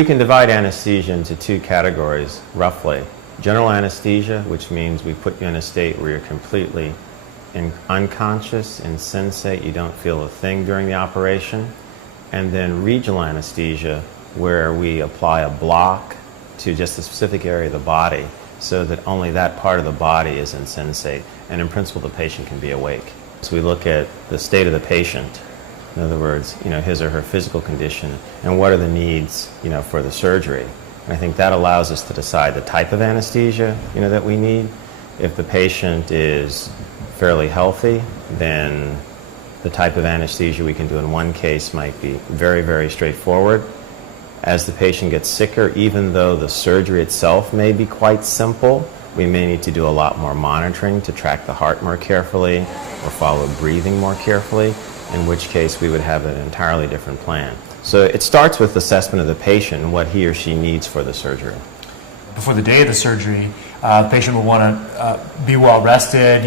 We can divide anesthesia into two categories, roughly. General anesthesia, which means we put you in a state where you're completely unconscious, insensate, you don't feel a thing during the operation. And then regional anesthesia, where we apply a block to just a specific area of the body so that only that part of the body is insensate. And in principle, the patient can be awake. So we look at the state of the patient. In other words, his or her physical condition, and what are the needs, for the surgery. And I think that allows us to decide the type of anesthesia, that we need. If the patient is fairly healthy, then the type of anesthesia we can do in one case might be very, very straightforward. As the patient gets sicker, even though the surgery itself may be quite simple, we may need to do a lot more monitoring to track the heart more carefully or follow breathing more carefully, in which case we would have an entirely different plan. So it starts with assessment of the patient and what he or she needs for the surgery. Before the day of the surgery, the patient will want to be well rested,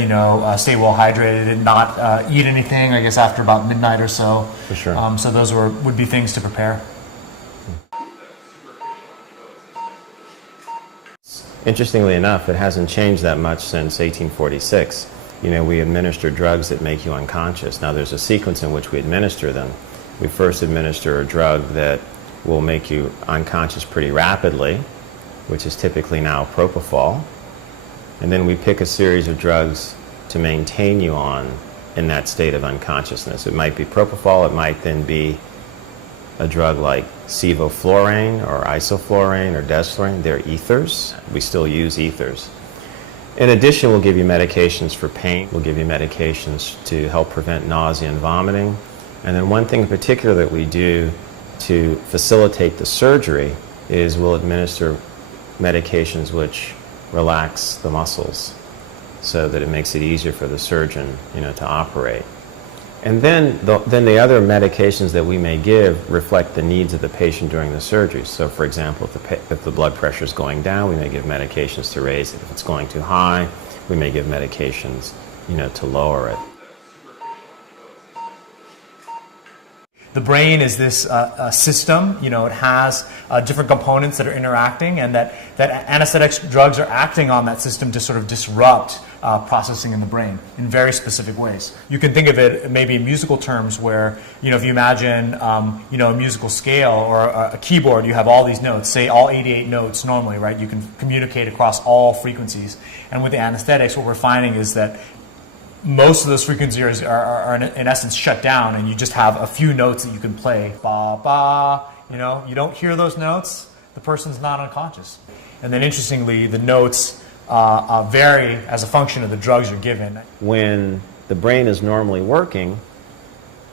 stay well hydrated, and not eat anything, I guess, after about midnight or so. For sure. So those would be things to prepare. Interestingly enough, it hasn't changed that much since 1846. We administer drugs that make you unconscious. Now, there's a sequence in which we administer them. We first administer a drug that will make you unconscious pretty rapidly, which is typically now propofol. And then we pick a series of drugs to maintain you in that state of unconsciousness. It might be propofol, it might then be a drug like sevoflurane or isoflurane or desflurane. They're ethers. We still use ethers. In addition, we'll give you medications for pain. We'll give you medications to help prevent nausea and vomiting. And then one thing in particular that we do to facilitate the surgery is we'll administer medications which relax the muscles so that it makes it easier for the surgeon, to operate. And then the other medications that we may give reflect the needs of the patient during the surgery. So, for example, if the blood pressure is going down, we may give medications to raise it. If it's going too high, we may give medications, to lower it. The brain is this system, it has different components that are interacting, and that anesthetic drugs are acting on that system to sort of disrupt processing in the brain in very specific ways. You can think of it maybe in musical terms where, if you imagine, a musical scale or a keyboard, you have all these notes, say all 88 notes normally, right? You can communicate across all frequencies. And with the anesthetics, what we're finding is that most of those frequencies are in essence shut down, and you just have a few notes that you can play. Ba, ba, you don't hear those notes, the person's not unconscious. And then interestingly, the notes vary as a function of the drugs you're given. When the brain is normally working,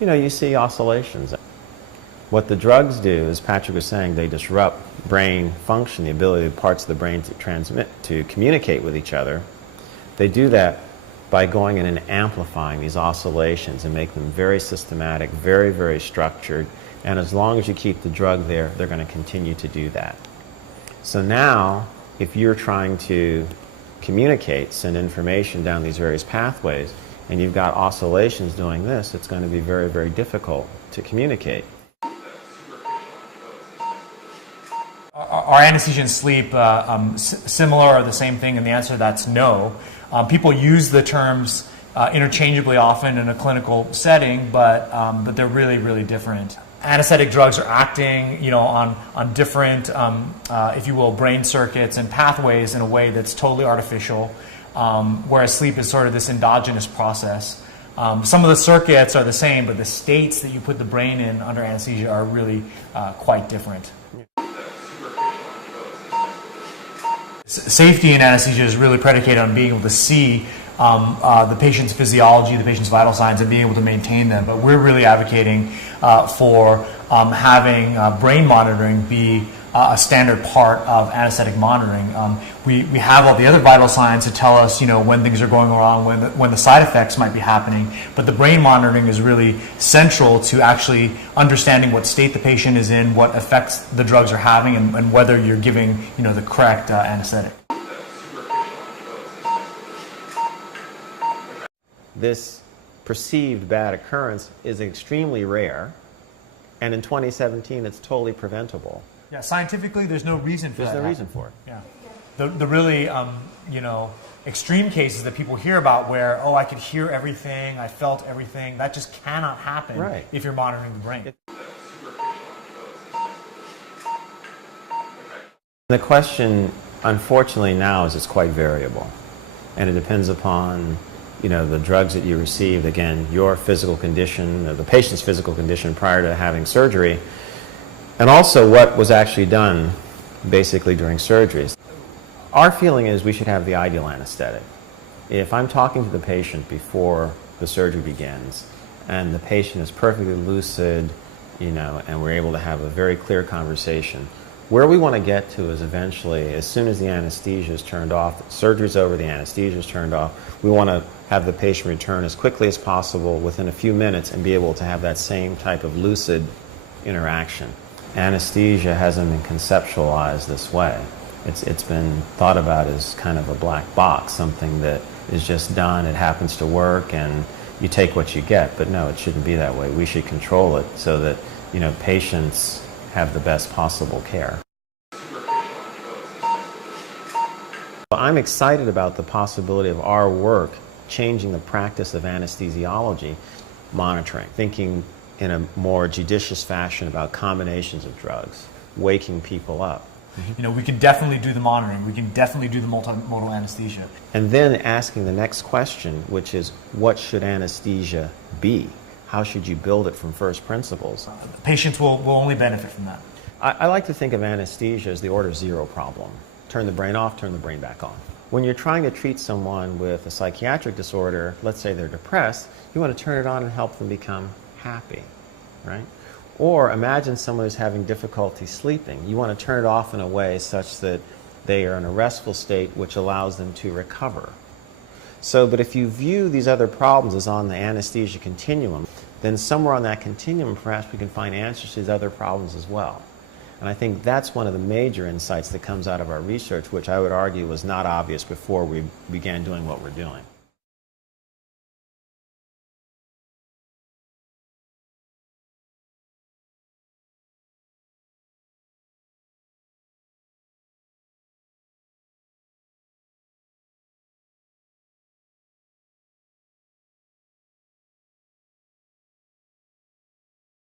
you see oscillations. What the drugs do, as Patrick was saying, they disrupt brain function, the ability of parts of the brain to communicate with each other. They do that by going in and amplifying these oscillations and make them very systematic, very, very structured. And as long as you keep the drug there, they're going to continue to do that. So now, if you're trying to communicate, send information down these various pathways, and you've got oscillations doing this, it's going to be very, very difficult to communicate. Are anesthesia and sleep similar or the same thing? And the answer to that's no. People use the terms interchangeably often in a clinical setting, but they're really, really different. Anesthetic drugs are acting, on different, if you will, brain circuits and pathways in a way that's totally artificial, whereas sleep is sort of this endogenous process. Some of the circuits are the same, but the states that you put the brain in under anesthesia are really quite different. Safety in anesthesia is really predicated on being able to see the patient's physiology, the patient's vital signs, and being able to maintain them. But we're really advocating for having brain monitoring be a standard part of anesthetic monitoring. We have all the other vital signs to tell us, when things are going wrong, when the side effects might be happening. But the brain monitoring is really central to actually understanding what state the patient is in, what effects the drugs are having, and whether you're giving, the correct anesthetic. This perceived bad occurrence is extremely rare, and in 2017 it's totally preventable. Yeah, scientifically, there's no reason for that. There's no reason for it. Yeah. The really, you know, extreme cases that people hear about where, oh, I could hear everything, I felt everything, that just cannot happen if you're monitoring the brain. The question, unfortunately, now is it's quite variable. And it depends upon, you know, the drugs that you received, again, your physical condition, or the patient's physical condition prior to having surgery, and also what was actually done basically during surgeries. Our feeling is we should have the ideal anesthetic. If I'm talking to the patient before the surgery begins, and the patient is perfectly lucid, you know, and we're able to have a very clear conversation, where we want to get to is eventually, as soon as the anesthesia is turned off, the surgery's over, the anesthesia is turned off, we want to have the patient return as quickly as possible within a few minutes and be able to have that same type of lucid interaction. Anesthesia hasn't been conceptualized this way. It's been thought about as kind of a black box, something that is just done, it happens to work, and you take what you get. But no, it shouldn't be that way. We should control it so that, you know, patients have the best possible care. I'm excited about the possibility of our work changing the practice of anesthesiology monitoring, thinking in a more judicious fashion about combinations of drugs, waking people up. You know, we can definitely do the monitoring, we can definitely do the multimodal anesthesia. And then asking the next question, which is, what should anesthesia be? How should you build it from first principles? Patients will only benefit from that. I like to think of anesthesia as the order zero problem. Turn the brain off, turn the brain back on. When you're trying to treat someone with a psychiatric disorder, let's say they're depressed, you want to turn it on and help them become happy, right? Or imagine someone who's having difficulty sleeping. You want to turn it off in a way such that they are in a restful state which allows them to recover. So, but if you view these other problems as on the anesthesia continuum, then somewhere on that continuum perhaps we can find answers to these other problems as well. And I think that's one of the major insights that comes out of our research, which I would argue was not obvious before we began doing what we're doing.